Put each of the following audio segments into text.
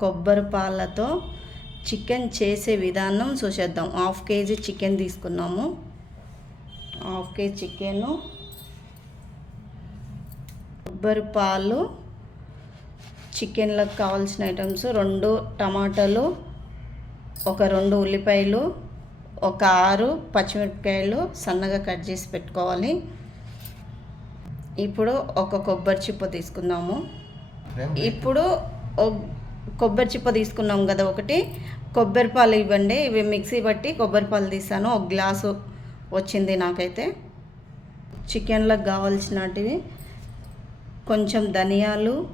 కొబ్బరి పాలతో చికెన్ చేసే విధానం చూసేద్దాం. హాఫ్ కేజీ చికెన్ తీసుకున్నాము. హాఫ్ కేజీ చికెను కొబ్బరి పాలు చికెన్లకు కావాల్సిన ఐటమ్స్ రెండు టమాటాలు ఒక రెండు ఉల్లిపాయలు ఒక ఆరు పచ్చిమిరపకాయలు సన్నగా కట్ చేసి పెట్టుకోవాలి. ఇప్పుడు ఒక కొబ్బరి చిప్ప తీసుకుందాము. ఇప్పుడు కొబ్బరి చిప్ప తీసుకున్నాం కదా ఒకటి. కొబ్బరి పాలు ఇవ్వండి. ఇవి మిక్సీ బట్టి కొబ్బరి పాలు తీసాను. ఒక గ్లాసు వచ్చింది నాకైతే. చికెన్లకు కావాల్సినటివి. కొంచెం ధనియాలు.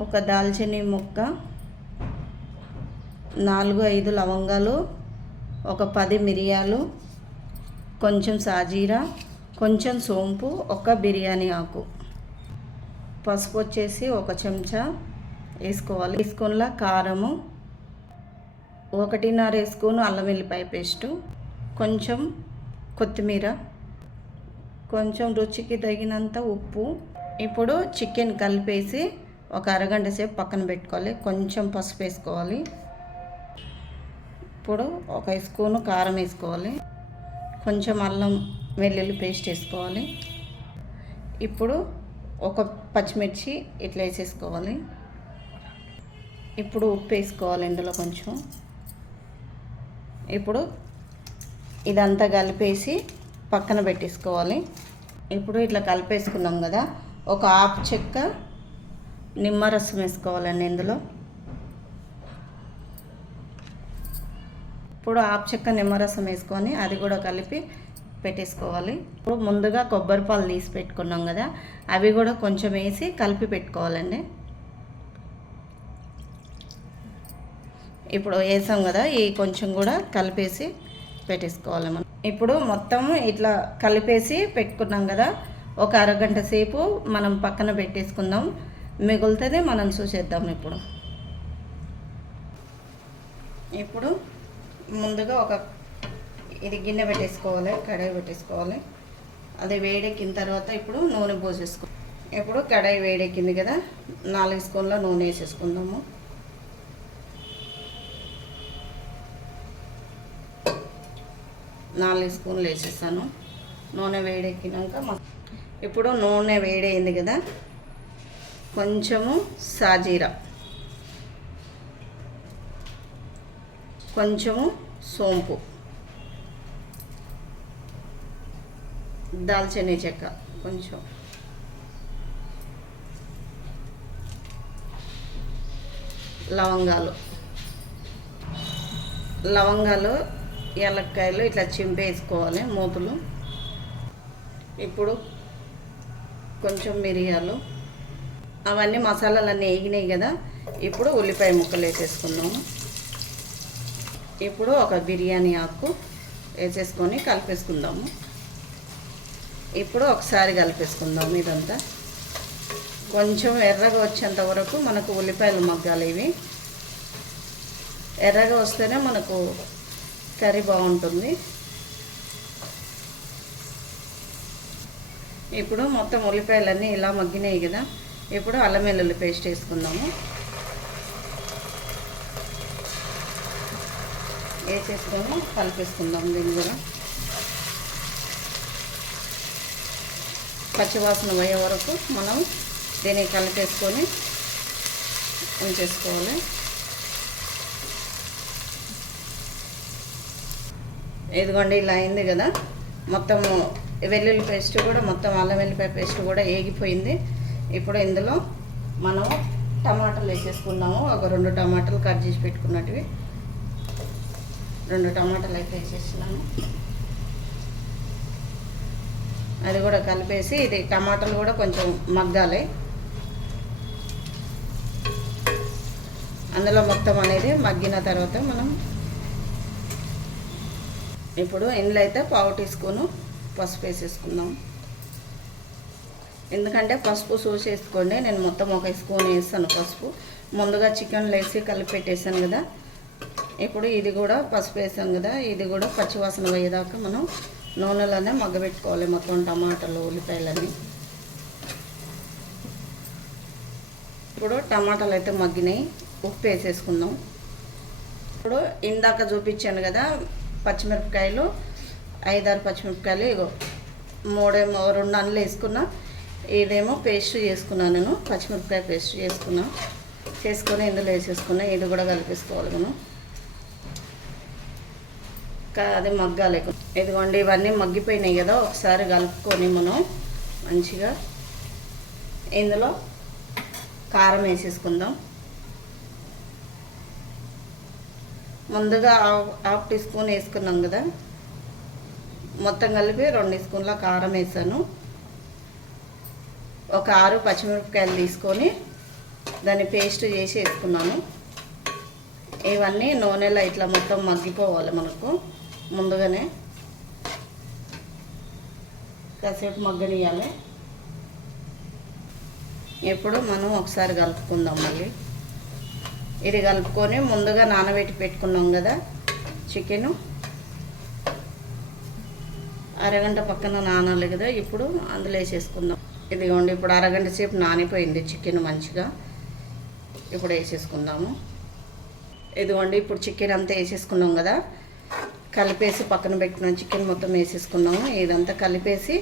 ఒక దాల్చిని ముక్క. నాలుగు ఐదు లవంగాలు. ఒక పది మిరియాలు. కొంచెం సాజీరా. కొంచెం సోంపు. ఒక బిర్యానీ ఆకు. పసుపు వచ్చేసి ఒక చెంచా వేసుకోవాలి. టీ స్పూన్ల కారము ఒకటిన్నర స్పూన్ అల్లం వెల్లిపాయ పేస్టు కొంచెం కొత్తిమీర కొంచెం రుచికి తగినంత ఉప్పు. ఇప్పుడు చికెన్ కలిపేసి ఒక అరగంట సేపు పక్కన పెట్టుకోవాలి. కొంచెం పసుపు వేసుకోవాలి. ఇప్పుడు ఒక స్పూను కారం వేసుకోవాలి. కొంచెం అల్లం వెల్లుల్లి పేస్ట్ వేసుకోవాలి. ఇప్పుడు ఒక పచ్చిమిర్చి ఇట్లా వేసేసుకోవాలి. ఇప్పుడు ఉప్పు వేసుకోవాలి ఇందులో కొంచెం. ఇప్పుడు ఇదంతా కలిపేసి పక్కన పెట్టేసుకోవాలి. ఇప్పుడు ఇట్లా కలిపేసుకున్నాం కదా ఒక ఆపు చెక్క నిమ్మరసం వేసుకోవాలండి ఇందులో. ఇప్పుడు ఆపు చెక్క నిమ్మరసం వేసుకొని అది కూడా కలిపి పెట్టేసుకోవాలి. ఇప్పుడు ముందుగా కొబ్బరి పాలు తీసి పెట్టుకున్నాం కదా అవి కూడా కొంచెం వేసి కలిపి పెట్టుకోవాలండి. ఇప్పుడు వేసాం కదా ఈ కొంచెం కూడా కలిపేసి పెట్టేసుకోవాలి మనం. ఇప్పుడు మొత్తం ఇట్లా కలిపేసి పెట్టుకున్నాం కదా ఒక అరగంట సేపు మనం పక్కన పెట్టేసుకుందాం. మిగులుతుంది మనం చూసేద్దాం ఇప్పుడు. ఇప్పుడు ముందుగా ఒక ఇది గిన్నె పెట్టేసుకోవాలి కడాయి పెట్టేసుకోవాలి. అది వేడెక్కిన తర్వాత ఇప్పుడు నూనె పోసేసుకో ఇప్పుడు కడాయి వేడెక్కింది కదా నాలుగు స్పూన్ల నూనె వేసేసుకుందాము. నాలుగు స్పూన్లు వేసేసాను. నూనె వేడెక్కినాక ఇప్పుడు నూనె వేడైంది కదా కొంచెము సాజీరా. కొంచెము సోంపు. దాల్చిని చెక్క కొంచెం. లవంగాలు. లవంగాలు ఏలక్కాయలు ఇట్లా చింపేసుకోవాలి మూతులు ఇప్పుడు కొంచెం మిరియాలు. అవన్నీ మసాలాలన్నీ వేగినాయి కదా ఇప్పుడు ఉల్లిపాయ ముక్కలు వేసేసుకున్నాము. ఇప్పుడు ఒక బిర్యానీ ఆకు వేసేసుకొని కలిపేసుకుందాము. ఇప్పుడు ఒకసారి కలిపేసుకుందాం ఇదంతా. కొంచెం ఎర్రగా వచ్చేంత వరకు మనకు ఉల్లిపాయలు మగ్గాలి ఇవి. ఎర్రగా వస్తేనే మనకు కర్రీ బాగుంటుంది. ఇప్పుడు మొత్తం ఉల్లిపాయలన్నీ ఇలా మగ్గినాయి కదా. ఇప్పుడు అల్లం వెల్లుల్లి పేస్ట్ వేసుకుందాము. వేసేసుకొని కలిపేసుకుందాం దీన్ని కూడా. పచ్చివాసన పోయే వరకు మనం దీన్ని కలిపేసుకొని ఉంచేసుకోవాలి. ఇదిగోండి ఇలా అయింది కదా. మొత్తము వెల్లుల్లి పేస్ట్ కూడా మొత్తం అల్లం వెల్లిపాయ పేస్ట్ కూడా ఏగిపోయింది. ఇప్పుడు ఇందులో మనం టమాటాలు వేసేసుకున్నాము. ఒక రెండు టమాటాలు కట్ చేసి పెట్టుకున్నట్టువి. రెండు టమాటాలు అయితే వేసేసినాము అది కూడా కలిపేసి ఇది టమాటాలు కూడా కొంచెం మగ్గాలి. అందులో మొత్తం అనేది మగ్గిన తర్వాత మనం ఇప్పుడు ఇందులో అయితే పావు టీ స్పూను పసుపు వేసేసుకుందాం. ఎందుకంటే పసుపు చూసేసుకోండి నేను మొత్తం ఒక స్పూన్ వేస్తాను పసుపు. ముందుగా చికెన్లో వేసి కలిపి పెట్టేసాను కదా. ఇప్పుడు ఇది కూడా పసుపు వేసాం కదా ఇది కూడా పచ్చివాసన పోయేదాకా మనం నూనెలోనే మగ్గబెట్టుకోవాలి. మొత్తం టమాటాలు ఉల్లిపాయలన్నీ. ఇప్పుడు టమాటాలు అయితే మగ్గినాయి. ఉప్పు వేసేసుకుందాం. ఇప్పుడు ఇందాక చూపించాను కదా పచ్చిమిరపకాయలు ఐదారు పచ్చిమిరపకాయలు ఇగో మూడేమో రెండు అన్నలు వేసుకున్నా ఇదేమో పేస్ట్ చేసుకున్నాను నేను పచ్చిమిరపకాయ పేస్ట్ చేసుకున్నా. చేసుకొని ఇందులో వేసేసుకున్నా ఇది కూడా కలిపేసుకోవాలి మనం. అది మగ్గాలి ఇదిగోండి ఇవన్నీ మగ్గిపోయినాయి కదా ఒకసారి కలుపుకొని మనం మంచిగా ఇందులో కారం వేసేసుకుందాం. ముందుగా హాఫ్ టీ స్పూన్ వేసుకున్నాం కదా. మొత్తం కలిపి రెండు స్పూన్ల కారం వేసాను. ఒక ఆరు పచ్చిమిరపకాయలు తీసుకొని దాన్ని పేస్ట్ చేసి వేసుకున్నాను. ఇవన్నీ నూనెలో ఇట్లా మొత్తం మగ్గిపోవాలి మనకు. ముందుగానే కాసేపు మగ్గనియాలి ఇప్పుడు మనం ఒకసారి కలుపుకుందాం మళ్ళీ. ఇది కలుపుకొని ముందుగా నానబెట్టి పెట్టుకున్నాం కదా చికెను. అరగంట పక్కన నానాలి కదా ఇప్పుడు అందులో వేసేసుకుందాం. ఇదిగోండి ఇప్పుడు అరగంట సేపు నానిపోయింది చికెన్ మంచిగా. ఇప్పుడు వేసేసుకుందాము. ఇదిగోండి ఇప్పుడు చికెన్ అంతా వేసేసుకున్నాం కదా కలిపేసి పక్కన పెట్టుకున్న చికెన్ మొత్తం వేసేసుకున్నాము. ఇదంతా కలిపేసి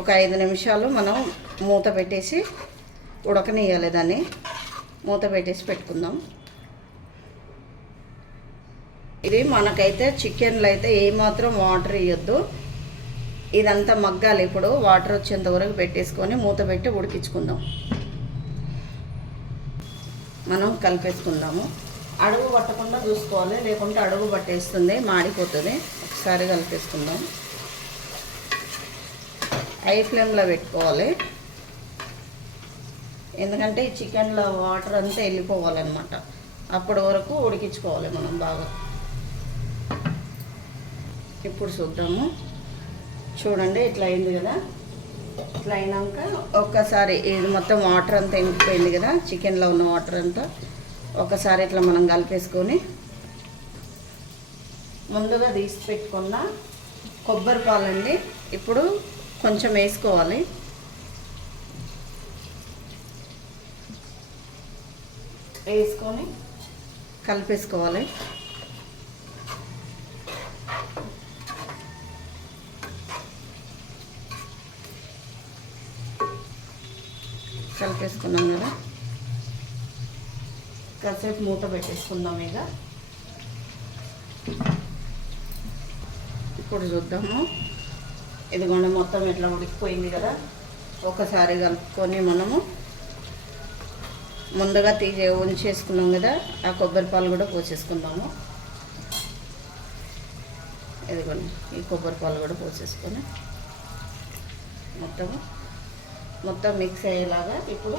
ఒక ఐదు నిమిషాలు మనం మూత పెట్టేసి ఉడకనియాలి దాన్ని. మూత పెట్టేసి పెట్టుకుందాం. ఇది మనకైతే చికెన్లో అయితే ఏమాత్రం వాటర్ ఇవ్వద్దు ఇదంతా మగ్గాలి ఇప్పుడు. వాటర్ వచ్చేంత వరకు పెట్టేసుకొని మూత పెట్టి ఉడికించుకుందాం. మనం కలిపేసుకుందాము. అడుగు పట్టకుండా చూసుకోవాలి లేకుంటే అడుగు పట్టేస్తుంది మాడిపోతుంది. ఒకసారి కలిపేసుకుందాం. హై ఫ్లేమ్లో పెట్టుకోవాలి. ఎందుకంటే ఈ చికెన్లో వాటర్ అంతా వెళ్ళిపోవాలన్నమాట. అప్పటి వరకు ఉడికించుకోవాలి మనం బాగా. ఇప్పుడు చూద్దాము. చూడండి ఇట్లా అయింది కదా. ఇట్లా అయినాక ఒక్కసారి ఇది మొత్తం వాటర్ అంతా వెళ్ళిపోయింది కదా చికెన్లో ఉన్న వాటర్ అంతా. ఒకసారి ఇట్లా మనం కలిపేసుకొని ముందుగా తీసి పెట్టుకున్న కొబ్బరి పాలండి. ఇప్పుడు కొంచెం వేసుకోవాలి. వేసుకొని కలిపేసుకోవాలి. కలిపేసుకున్నాం కదా? కాసేపు మూత పెట్టేసుకుందాం ఇక. ఇప్పుడు చూద్దాము. ఇదిగోండి మొత్తం ఇట్లా ఉడికిపోయింది కదా. ఒకసారి కలుపుకొని మనము ముందుగా తీసి ఉంచేసుకున్నాం కదా. ఆ కొబ్బరి పాలు కూడా పోసేసుకుందాము. ఇదిగోండి ఈ కొబ్బరి పాలు కూడా పోసేసుకొని మొత్తము మొత్తం మిక్స్ అయ్యేలాగా ఇప్పుడు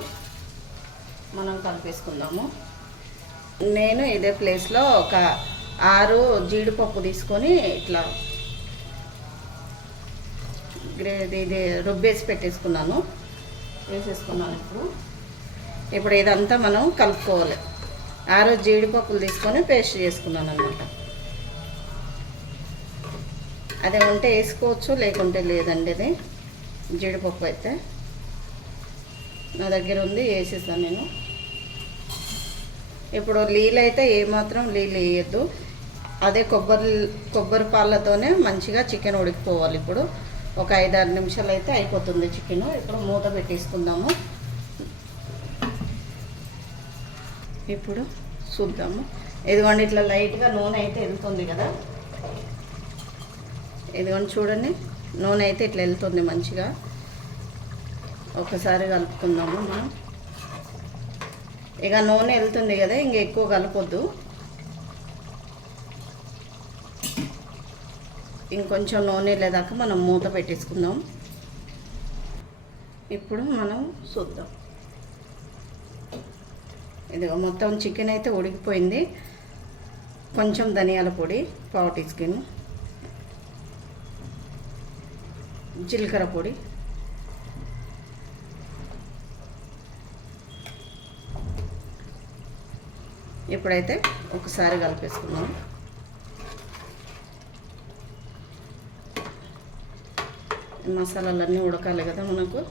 మనం కలిపేసుకుందాము. నేను ఇదే ప్లేస్లో ఒక ఆరు జీడిపప్పు తీసుకొని ఇట్లా గ్రే ఇది రుబ్బేసి పెట్టేసుకున్నాను. వేసేసుకున్నాను ఇప్పుడు. ఇప్పుడు ఇదంతా మనం కలుపుకోవాలి. ఆరు జీడిపప్పులు తీసుకొని పేస్ట్ చేసుకున్నాను అనమాట అదే ఉంటే వేసుకోవచ్చు లేకుంటే లేదండి ఇది. జీడిపప్పు అయితే నా దగ్గర ఉంది వేసేసాను నేను. ఇప్పుడు నీళ్ళు అయితే ఏమాత్రం నీళ్ళు వేయద్దు. అదే కొబ్బరి కొబ్బరి పాలతోనే మంచిగా చికెన్ ఉడికిపోవాలి ఇప్పుడు. ఒక ఐదారు నిమిషాలు అయితే అయిపోతుంది చికెన్. ఇప్పుడు మూత పెట్టేసుకుందాము. ఇప్పుడు చూద్దాము. ఇదిగోండి ఇట్లా లైట్గా నూనె అయితే వెళ్తుంది కదా. ఇదిగోండి చూడండి నూనె అయితే ఇట్లా వెళ్తుంది మంచిగా. ఒకసారి కలుపుకుందాము మనం. ఇక నూనె వెళ్తుంది కదా ఇంక ఎక్కువ కలపొద్దు. ఇంకొంచెం నూనె వెళ్ళేదాకా మనం మూత పెట్టేసుకుందాం. ఇప్పుడు మనం చూద్దాం. ఇదిగో మొత్తం చికెన్ అయితే ఉడికిపోయింది. కొంచెం ధనియాల పొడి పావు టీ స్పూన్. జీలకర్ర పొడి. ఇప్పుడైతే ఒకసారి కలిపేసుకుందాం. మసాలాలన్నీ ఉడకాలి కదా మనకు.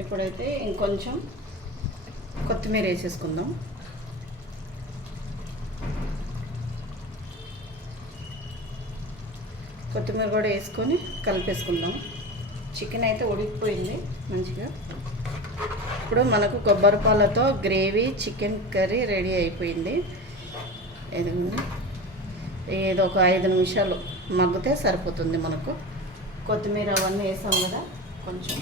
ఇప్పుడైతే ఇంకొంచెం కొత్తిమీర వేసేసుకుందాం. కొత్తిమీర కూడా వేసుకొని కలిపేసుకుందాం. చికెన్ అయితే ఉడికిపోయింది మంచిగా. ఇప్పుడు మనకు కొబ్బరి పాలతో గ్రేవీ చికెన్ కర్రీ రెడీ అయిపోయింది. ఏదైనా ఏదో ఒక ఐదు నిమిషాలు మగ్గితే సరిపోతుంది మనకు. కొత్తిమీర అవన్నీ వేసాం కదా కొంచెం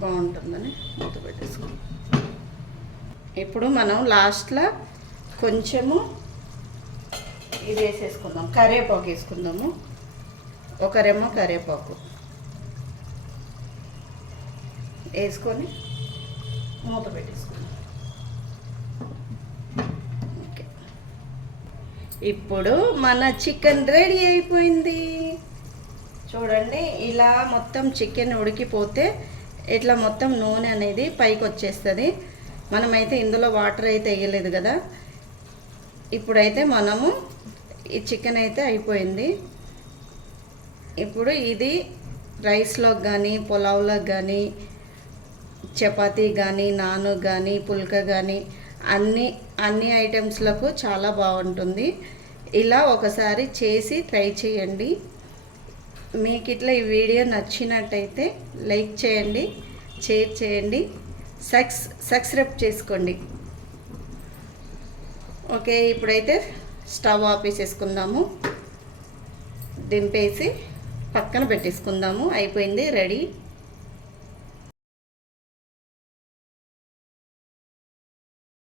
బాగుంటుందని మూత పెట్టేసుకుందాం ఇప్పుడు మనం లాస్ట్లో కొంచెము ఇది వేసేసుకుందాం కరివేపాకు వేసుకుందాము. ఒక రెమ్మ కరివేపాకు. వేసుకొని మూత పెట్టేసుకుందాం ఓకే. ఇప్పుడు మన చికెన్ రెడీ అయిపోయింది. చూడండి ఇలా మొత్తం చికెన్ ఉడికిపోతే ఇట్లా మొత్తం నూనె అనేది పైకి వచ్చేస్తుంది. మనమైతే ఇందులో వాటర్ అయితే వేయలేదు కదా. ఇప్పుడైతే మనము ఈ చికెన్ అయితే అయిపోయింది. ఇప్పుడు ఇది రైస్లోకి కానీ పొలావులోకి కానీ చపాతీ కానీ నాను కానీ పుల్క కానీ అన్ని అన్ని ఐటమ్స్లకు చాలా బాగుంటుంది. ఇలా ఒకసారి చేసి ట్రై చేయండి. మీకు ఇట్లా ఈ వీడియో నచ్చినట్టయితే లైక్ చేయండి షేర్ చేయండి సక్స్ సబ్స్క్రైబ్ చేసుకోండి. ఓకే ఇప్పుడైతే స్టవ్ ఆపేసేసుకుందాము దింపేసి పక్కన పెట్టేసుకుందాము. అయిపోయింది రెడీ.